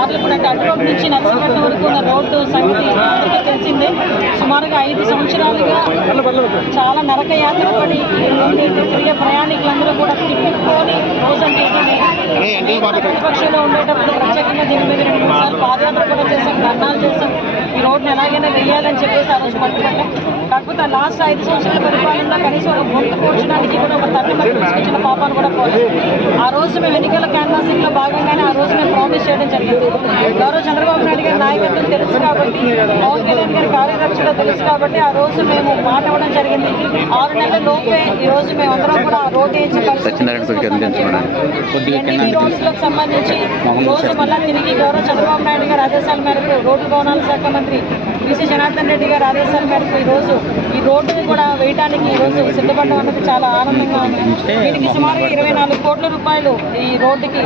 సార్లు అంటే అటు రోడ్డు నుంచి నర్సీపట్నం వరకు ఉన్న రోడ్డు సంగతి అందరికీ తెలిసిందే. సుమారుగా 5 సంవత్సరాలుగా చాలా నరక యాత్ర పడి తిరిగే ప్రయాణికులందరూ కూడా తిప్పుకొని రోజంటే ప్రతిపక్షంలో ఉండేటప్పుడు ప్రత్యేకంగా దీని మీద 2-3 సార్లు పాదయాత్ర కూడా చేశాం, ధర్నాలు చేశాం. ఈ రోడ్డుని ఎలాగైనా వెయ్యాలని చెప్పేసి ఆ రోజు పట్టుకుంటాం. కాకపోతే లాస్ట్ 5 సంవత్సరాల పరిపాలనలో కనీసం ఒక గొంతు కూర్చడానికి కూడా ఒక 30 మంది తీసుకొచ్చిన పాపాలు కూడా పోలేదు. ఆ రోజు మేము ఎన్నికల క్యాన్వాసింగ్ లో భాగంగానే ఆ రోజు మేము ప్రామిస్ చేయడం జరిగింది. గౌరవ చంద్రబాబు నాయుడు గారి నాయకత్వం తెలుసు కాబట్టి, పవన్ కళ్యాణ్ గారి కార్యదర్శిలో తెలుసు కాబట్టి ఆ రోజు మేము మాట ఇవ్వడం జరిగింది. 6 నెలల లోపే ఈ రోజు మేమందరం కూడా రోడ్డు వేయించే పరిస్థితి రోడ్లకు సంబంధించి రోజు మళ్ళా తిరిగి గౌరవ చంద్రబాబు నాయుడు గారి ఆదేశాల మేరకు రోడ్డు భవనాల శాఖ మంత్రి బీసీ జనార్దన్ రెడ్డి గారి ఆదేశాల మేరకు ఈరోజు ఈ రోడ్డుని కూడా వేయడానికి ఈరోజు సిద్ధపడడం అన్నది చాలా ఆనందంగా ఉంది. వీటికి సుమారు 24 కోట్ల రూపాయలు ఈ రోడ్డుకి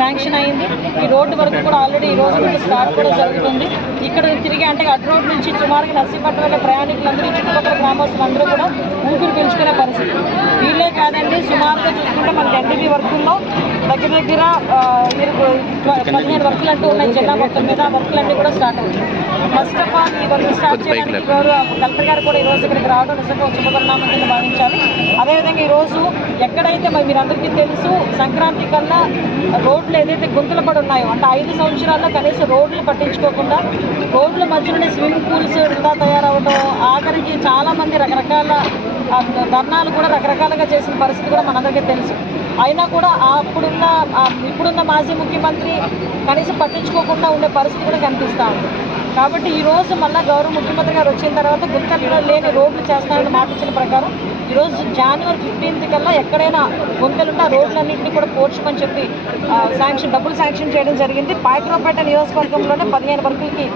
శాంక్షన్ అయింది. ఈ రోడ్డు వరకు కూడా ఆల్రెడీ ఈ రోజు నుంచి స్టార్ట్ కూడా జరుగుతుంది. ఇక్కడ తిరిగి అంటే అటు రోడ్డు నుంచి సుమారుగా నర్సీపట్నం వెళ్ళే ప్రయాణికులందరూ చుట్టుపక్కల గ్రామస్తులందరూ కూడా ఊపిరి పీల్చుకునే పరిస్థితి. వీళ్ళే కాదండి, సుమారుగా చూసుకుంటే మనకి ఎన్డీబీ వర్కుల్లో దగ్గర 15 వర్కులు అంటూ ఉన్నాయి జిల్లా మొత్తం మీద. ఆ వర్కులన్నీ కూడా స్టార్ట్ అవుతాయి. ఫస్ట్ ఆఫ్ ఆల్ ఈ వర్క్ స్టార్ట్ చేయడానికి కలెక్టర్ గారు కూడా ఈరోజు ఇక్కడికి రావడం నిజంగా శుభపరిణామం కింద భావించాలి. అదేవిధంగా ఈరోజు ఎక్కడైతే మరి మీరు అందరికీ తెలుసు సంక్రాంతి కన్నా రోడ్లు ఏదైతే గుంతలు పడి ఉన్నాయో అంటే 5 సంవత్సరాల్లో కనీసం రోడ్లు పట్టించుకోకుండా రోడ్ల మధ్యలోనే స్విమ్మింగ్ పూల్స్ వృధా తయారవడం, ఆఖరికి చాలామంది రకరకాల ధర్నాలు కూడా రకరకాలుగా చేసిన పరిస్థితి కూడా మనందరికీ తెలుసు. అయినా కూడా ఇప్పుడున్న మాజీ ముఖ్యమంత్రి కనీసం పట్టించుకోకుండా ఉండే పరిస్థితి కూడా కనిపిస్తూ ఉంది. కాబట్టి ఈరోజు మళ్ళీ గౌరవ ముఖ్యమంత్రి గారు వచ్చిన తర్వాత గుంతలు లేని రోడ్లు చేస్తానని మాట ఇచ్చిన ప్రకారం ఈరోజు జనవరి 15 కల్లా ఎక్కడైనా గుంతలుంటే ఆ రోడ్లన్నింటినీ కూడా పోర్చుమని చెప్పి డబ్బులు శాంక్షన్ చేయడం జరిగింది. పాయకరావుపేట నియోజకవర్గంలోనే 15 వర్కులకి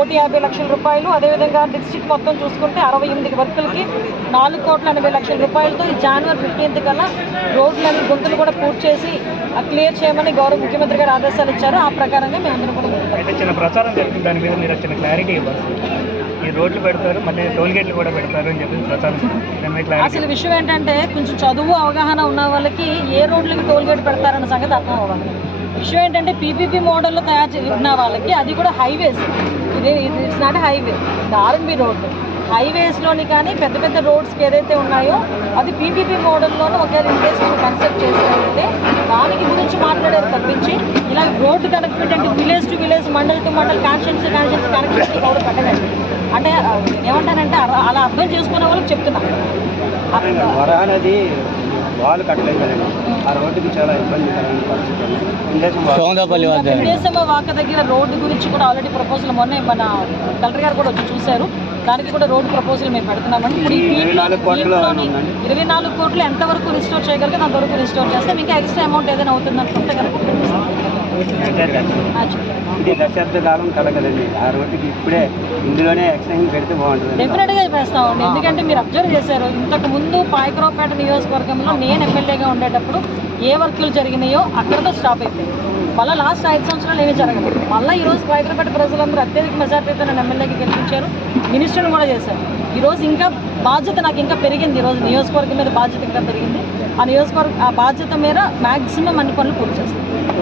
1,50 లక్షల రూపాయలు, అదేవిధంగా డిస్ట్రిక్ట్ మొత్తం చూసుకుంటే 68 వర్కులకి 4,80 లక్షల రూపాయలతో ఈ జనవరి 15 కల్లా రోడ్లన్నీ గుంతలు కూడా పూర్తి చేసి క్లియర్ చేయమని గౌరవ ముఖ్యమంత్రి గారు ఆదేశాలు ఇచ్చారు. ఆ ప్రకారంగా మేము అందరం కూడా చిన్న ప్రచారం జరుగుతుంది. దాని మీద మీరు చిన్న క్లారిటీ ఇవ్వాలి. ఈ రోడ్లు పెడతారు, మళ్ళీ టోల్ గేట్లు కూడా పెడతారు అని చెప్పి ప్రచారం. అసలు విషయం ఏంటంటే కొంచెం చదువు అవగాహన ఉన్న వాళ్ళకి ఏ రోడ్లకి టోల్ గేట్ పెడతారన్న సంగతి అర్థం అవ్వాలి. విషయం ఏంటంటే పీపీపీ మోడల్లో ఉన్న వాళ్ళకి అది కూడా highways, it's not highway, RNB road. హైవేస్లోని కానీ పెద్ద పెద్ద రోడ్స్కి ఏదైతే ఉన్నాయో అది పీపీపీ మోడల్లోనూ ఒకవేళ ఇంట్రెస్ట్ కన్సెప్ట్ చేసినట్లయితే దానికి గురించి మాట్లాడారు తప్పించి ఇలా రోడ్డు కనెక్టివిటీ అంటే village to village, mandal to mandal, constituency connectivity కూడా పెట్టలేదు. అంటే ఏమంటానంటే అలా అర్థం చేసుకునే వాళ్ళకి చెప్తున్నా. వాళ్ళు కట్టలేదు కదండి, ఆ రోడ్డుకి చాలా ఇబ్బందికరమైన పరిస్థితి. విదేశమ వాక దగ్గర రోడ్డు గురించి కూడా ఆల్రెడీ ప్రపోజల్ మొన్న మన కలెక్టర్ గారు కూడా వచ్చి చూశారు. దానికి కూడా రోడ్డు ప్రపోజల్ మేము పెడుతున్నామండి. 24 కోట్లు ఎంతవరకు రిస్టోర్ చేయగలిగితే అంతవరకు రిస్టోర్ చేస్తాం. ఇంకా ఎక్స్ట్రా అమౌంట్ ఏదైనా అవుతుంది అనుకుంటే కనుక ఇది దశాబ్ద కాలం కల కదండి, ఆ రోడ్డుకి ఇప్పుడే ఇందులోనే ఎక్స్టెన్షన్ పెడితే బాగుంటుంది. డెఫినెట్గా వేస్తామండి. ఎందుకంటే మీరు అబ్జర్వ్ చేశారు, ఇంతకు ముందు పాయకరావుపేట నియోజకవర్గంలో నేను ఎమ్మెల్యేగా ఉండేటప్పుడు ఏ వర్కులు జరిగినాయో అక్కడితో స్టాప్ అయిపోయింది. మళ్ళీ లాస్ట్ 5 సంవత్సరాలు ఏమీ జరగలేదు. మళ్ళీ ఈరోజు పాయకరావుపేట ప్రజలందరూ అత్యధిక మెజార్టీతో నన్ను ఎమ్మెల్యేకి గెలిపించారు, మినిస్టర్ని కూడా చేశారు. ఈరోజు ఇంకా బాధ్యత నాకు ఇంకా పెరిగింది. ఈరోజు నియోజకవర్గం మీద బాధ్యత ఇంకా పెరిగింది. ఆ బాధ్యత మేర మ్యాక్సిమం అన్ని పనులు పూర్తి చేస్తాను.